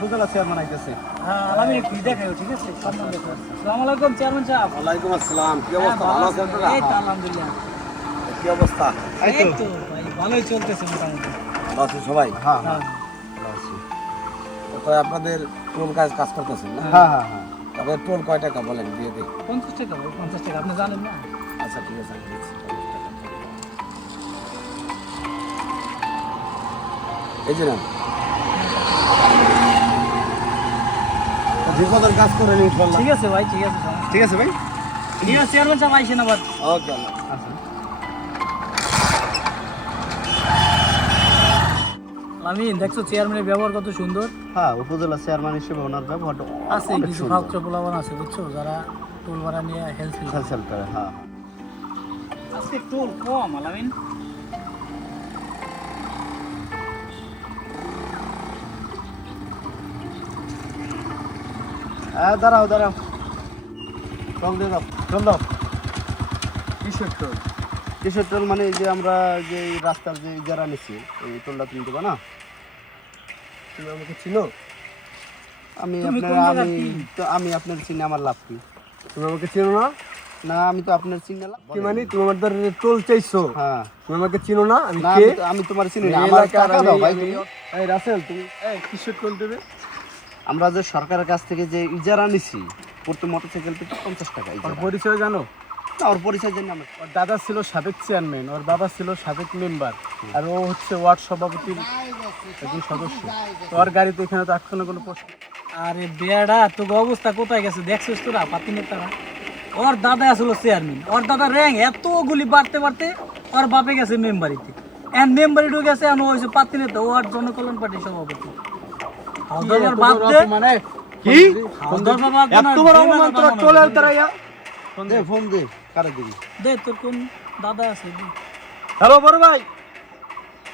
উপজেলা চেয়ারম্যান আইতেছে। হ্যাঁ আলামিন একটু দেখাও, ঠিক আছে? আসসালামু আলাইকুম চেয়ারম্যান সাহেব। ওয়ালাইকুম আসসালাম। কি অবস্থা? ভালো আছেন আপনারা? এই তো আলহামদুলিল্লাহ। কি অবস্থা? এই তো ভাই ভালোই চলতেছে মোটামুটি। ভালো আছেন সবাই? হ্যাঁ হ্যাঁ ভালো আছি। তো আপনাদের টোল কাজ করতেছেন না? হ্যাঁ হ্যাঁ হ্যাঁ। তবে টোল কয় টাকা বলেন দিয়ে দিই? 50 টাকা ভাই, 50 টাকা আপনি জানেন না? আচ্ছা ঠিক আছে আমি দিচ্ছি। এই যে নেন। দীর্ঘদিন কাজ করেন ইনশাআল্লাহ। ঠিক আছে ভাই, ঠিক আছে সমস্যা ঠিক আছে ভাই। নেই। ঠিক আছে চেয়ারম্যান সাহেব আইসেন আবার। ওকে আচ্ছা। আলামিন দেখছো চেয়ারম্যানের ব্যবহার কত সুন্দর হ্যাঁ, উপজেলা চেয়ারম্যান হিসেবে ওনার ব্যবহারটা আছে। কিছু ফালতু পোলাপান আছে বুঝছো, যারা টোল ভাড়া নিয়ে হেলথ হেলসেল করে। হ্যাঁ আজকে টোল কম আলামিন। হ্যাঁ, দাঁড়াও দাঁড়াও, রং দিয়ে দাও, রং দাও। কিসের টোল? কিসের টোল মানে এই যে আমরা যে এই রাস্তার যে ইজারা নিচ্ছি, এই টোলটা তুমি দেবা না? তুমি আমাকে চিনো? আমি তুমি আপনার কোন জায়গার আমি কি? তো আমি আপনার চিনি, আমার লাভ কি? তুমি আমাকে চিনো না? না, আমি তো আপনার চিনি না। কি মানে তুমি আমার দ্বারা টোল চাইছো? হ্যাঁ তুমি আমাকে চিনো না? আমি না, কে? আমি তোমার চিনি না। এই আমার এলাকার টাকা দাও ভাই আমি- তুমি। এই রাসেল তুমি কিসের টোল দেবে? আমরা যে সরকারের কাছ থেকে যে ইজারা নিছি, প্রতি মোটরসাইকেল পেতে 50 টাকা ওর ইজারা। পরিচয় জানো? না, ওর পরিচয় জানি আমরা। ওর দাদা ছিল সাবেক চেয়ারম্যান, ওর বাবা ছিল সাবেক মেম্বার, আর ও হচ্ছে ওয়ার্ড সভাপতির একজন সদস্য। তো ওর গাড়িতে এখানে তো এখনো কোনো প্রশ্ন। আরে বেড়া তো অবস্থা কোথায় গেছে দেখছিস তোরা পাতিনের তারা? ওর দাদা আসলো চেয়ারম্যান, ওর দাদা র্যাঙ্ক এতগুলি বাড়তে বাড়তে ওর বাপে গেছে মেম্বারিতে, এন মেম্বারি ঢুকে গেছে, এখন ও হয়েছে পাতিনেতা, ও আর জনকল্যাণ পার্টির সভাপতি। হাওদার বাদ দে, মানে কি? হাওদার বাদ দে না, এত বড় অপমান তোরা টোলের তারাইয়া? ফোন দে, ফোন দে, কারে দিবি? দে তোর কোন দাদা আছে দে। হ্যালো বড় ভাই,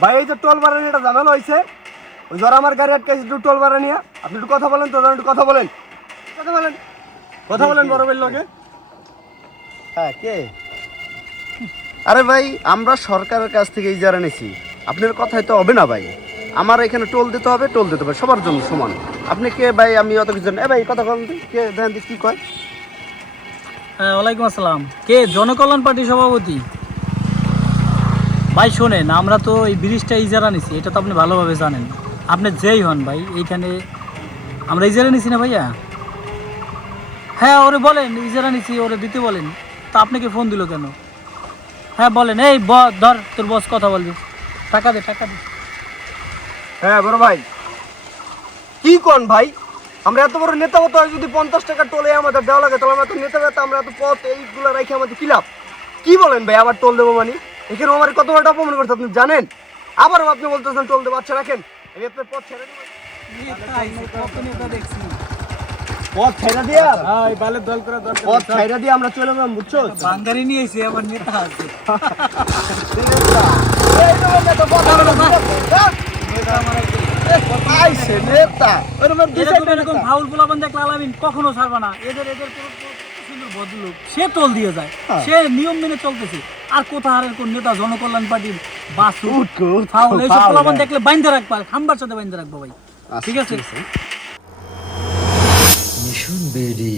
ভাই এই যে টোল ভাড়া নিয়ে একটা ঝামেলা হয়েছে, ওই ধর আমার গাড়ি আটকাইছে একটু টোল ভাড়া নিয়ে। আপনি একটু কথা বলেন তো, একটু কথা বলেন, কথা বলেন, কথা বলেন বড় ভাইয়ের লগে। হ্যাঁ, কে? আরে ভাই, আমরা সরকারের কাছ থেকে ইজারা নিছি, আপনার কথাই তো হবে না ভাই। আমার এখানে টোল দিতে হবে, টোল দিতে হবে সবার জন্য সমান। আপনি কে ভাই? আমি অত কিছু জানি না। ভাই কথা বলেন তো, কে? দেখেন তো কি কয়। হ্যাঁ ওয়ালাইকুম আসসালাম। কে? জনকল্যাণ পার্টির সভাপতি। ভাই শোনেন, আমরা তো এই ব্রিজটা ইজারা নিছি, এটা তো আপনি ভালোভাবে জানেন। আপনি যেই হন ভাই, এইখানে আমরা ইজারা নিছি না ভাইয়া? হ্যাঁ ওরে বলেন ইজারা নিছি, ওরে দিতে বলেন। তা আপনাকে ফোন দিল কেন? হ্যাঁ বলেন, এই ধর তোর বস কথা বলবি, টাকা দে টাকা দে। হ্যাঁ বড় ভাই, কি কোন ভাই? আমরা এত বড় নেতা হতে হয়, যদি 50 টাকা টোলে আমাদের দেওয়া লাগে, তাহলে আমরা তো নেতা নেতা, আমরা এত পথ এইগুলো রেখে আমাদের কি লাভ? কি বলেন ভাই? আবার টোল দেবো মানে? এখানে আমার কত বড় অপমান করছে আপনি জানেন? আবারও আপনি বলতেছেন টোল দেবো। আচ্ছা রাখেন, আমি আপনার পথ ছেড়ে দেবো। পথ ছেড়ে দিয়া, হ্যাঁ এই বালের দল করে দরকার, পথ ছেড়ে দিয়ে আমরা চলে গেলাম, বুঝছো? বাঙ্গারি নিয়ে এসে আমার নেতা আছে। এই তো নেতা, কথা বলো না। আইছে নেতা, ওরকম এরকম ফাউল পোলাপান দেখলে আলামিন কখনো ছাড়বা না। এদের এদের সুন্দর ভদ্রলোক, সে টোল দিয়ে যায়, সে নিয়ম মেনে চলতেছে। আর কোথা হারের কোন নেতা জনকল্যাণ পার্টির বাসু ফাউল, এইসব পোলাপান দেখলে বাইন্ধে রাখবা, খাম্বার সাথে বাইন্ধে রাখবো ভাই, ঠিক আছে? মিশন বেডি।